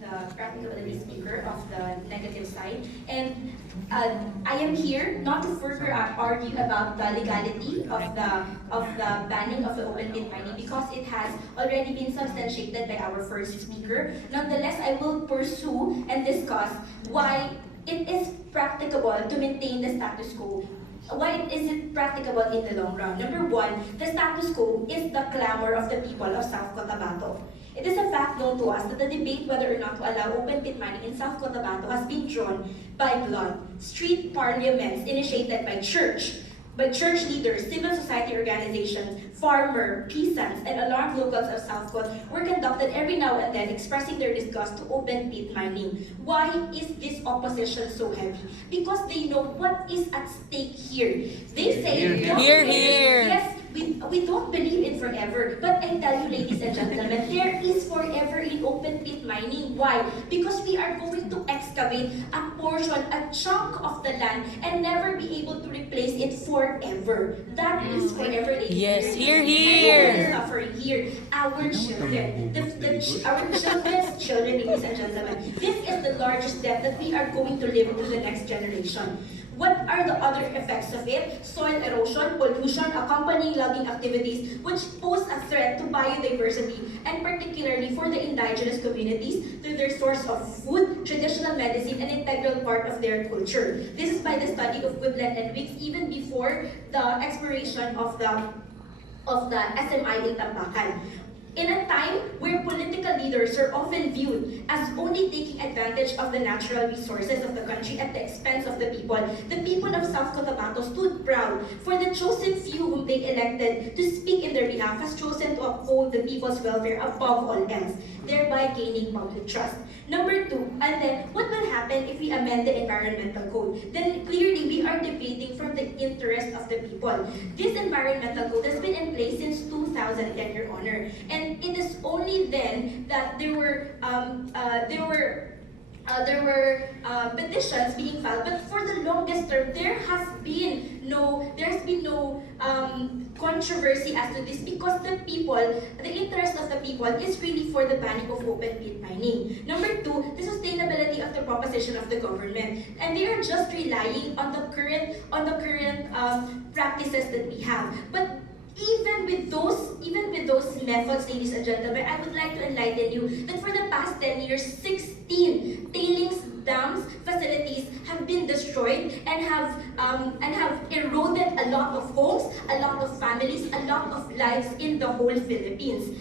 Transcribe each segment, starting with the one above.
the practicability speaker of the negative side. And I am here not to further argue about the legality of the banning of the open pit mining because it has already been substantiated by our first speaker. Nonetheless, I will pursue and discuss why it is practicable to maintain the status quo. Why is it practicable in the long run? Number one, the status quo is the clamor of the people of South Cotabato. It is a fact known to us that the debate whether or not to allow open pit mining in South Cotabato has been drawn by blood. Street parliaments initiated by church leaders, civil society organizations, farmer, peasants, and alarmed locals of South Cot were conducted every now and then expressing their disgust to open pit mining. Why is this opposition so heavy? Because they know what is at stake here. They say, Here. Yes, we don't believe in forever. But I tell you, ladies and gentlemen, there is forever in open pit mining. Why? Because we are going to excavate a portion, a chunk of the land and never be able to replace it forever. That is forever, ladies Yes, and here. And who is suffering here? Our children. Our children's children, ladies and gentlemen. This is the largest debt that we are going to live to the next generation. What are the other effects of it? Soil erosion, pollution, accompanying logging activities, which pose a threat to biodiversity, and particularly for the indigenous communities, to their source of food, traditional medicine, and integral part of their culture. This is by the study of Woodland and Wicks even before the expiration of the SMI in Tampakan. In a time where political leaders are often viewed as only taking advantage of the natural resources of the country at the expense of the people of South Cotabato stood proud, for the chosen few whom they elected to speak in their behalf has chosen to uphold the people's welfare above all else, thereby gaining public trust. Number two, and then what will happen if we amend the environmental code? Then clearly we are debating from the interest of the people. This environmental code has been in place since 2010, Your Honor, and it is only then that there were petitions being filed, but for the longest term, there has been no controversy as to this because the interest of the people is really for the banning of open pit mining. Number two, the sustainability of the proposition of the government, and they are just relying on the current practices that we have. But even with those methods, ladies and gentlemen, I would like to enlighten you that for the past 10 years, 16 tailings dams facilities have been destroyed and have eroded a lot of homes, a lot of families, a lot of lives in the whole Philippines.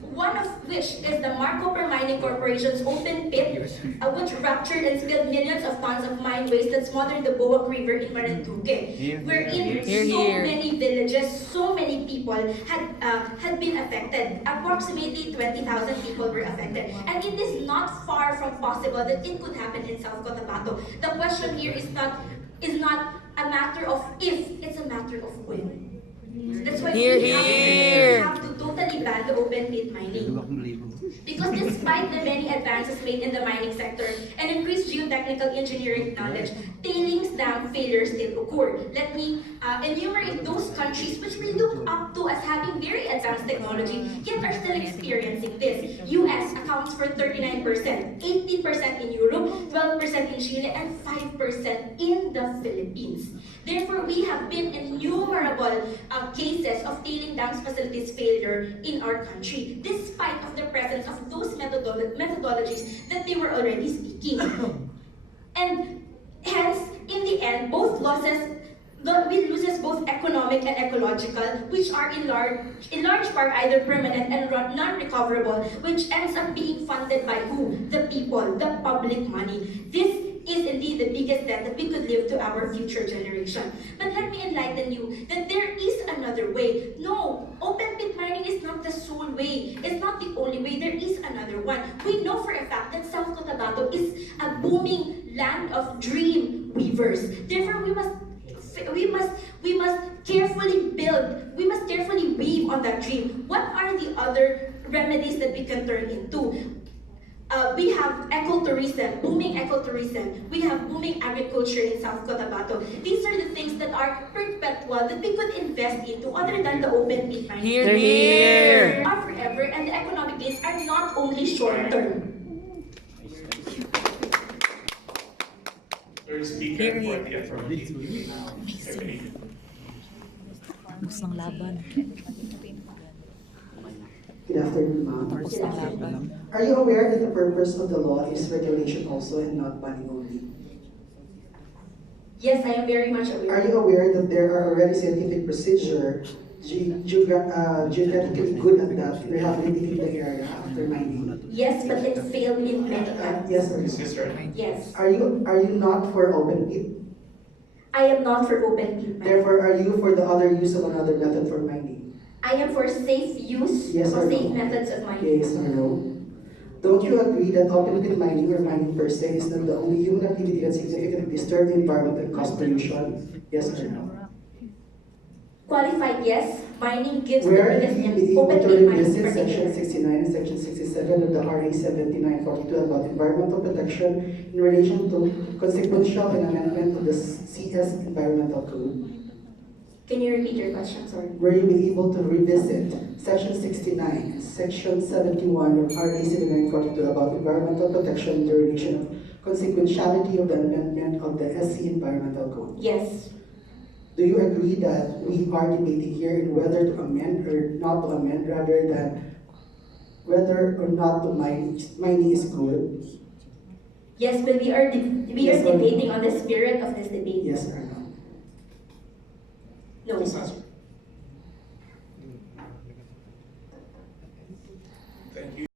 One of which is the Marco Mining Corporation's open pit, which ruptured and spilled millions of tons of mine waste that smothered the Boac River in Marinduque, wherein so many villages, so many people had been affected. Approximately 20,000 people were affected, and it is not far from possible that it could happen in South Cotabato. The question here is not a matter of if, it's a matter of when. That's why we have to totally ban the open pit mining. Because despite the many advances made in the mining sector and increased geotechnical engineering knowledge, tailings dam failures still occur. Let me enumerate those countries which we look up to as having very advanced technology, yet are still experiencing this. US accounts for 39%, 18% in Europe, 12% in Chile, and 5% in the Philippines. Therefore, we have been innumerable cases of tailing dams facilities failure in our country, despite of the presence of those methodologies that they were already speaking. And hence, in the end, we loses both economic and ecological, which are in large part either permanent and non-recoverable, which ends up being funded by who? The people, the public money. This is indeed the biggest debt that we could leave to our future generation. But let me enlighten you that there is another way. No, open pit mining is not the sole way. It's not the only way. There is another one. We know for a fact that South Cotabato is a booming land of dream weavers. Therefore, we must carefully weave on that dream. What are the other remedies that we can turn into? We have booming ecotourism. We have booming agriculture in South Cotabato. These are the things that are perpetual that we could invest into other than the open pit mining. Here. Are forever, and the economic gains are not only short term. here for the authority. Tapos ng laban. Good afternoon, ma'am. Tapos ng laban. Are you aware that the purpose of the law is regulation also and not banning only? Yes, I am very much Are aware. you aware that there are already scientific procedure genetically good at that, rehabilitating the area after mining? Yes, but it failed in many times. Yes or This no? is right. Yes. Are you not for open pit? I am not for open pit mining. Therefore, are you for the other use of another method for mining? I am for safe use Yes or or safe no? methods of mining. Yes or no? Don't you agree that open pit mining or mining per se is not the only human activity that significantly disturbs the environment and cause pollution? Yes or no? Qualified, yes. Mining gives Where the biggest you impact. be able Open to pit mining revisit in section particular. 69 and section 67 of the RA 7942 about environmental protection in relation to consequential and amendment of the CS Environmental Code? Can you repeat your question? Sorry. Where you be able to revisit section 69 and section 71 of RA 7942 about environmental protection in the relation of consequentiality of the amendment of the SC Environmental Code? Yes. Do you agree that we are debating here in whether to amend or not to amend rather than whether or not to mining is good? Yes, but we are Yes or no? debating on the spirit of this debate. Yes or no? No. Please answer.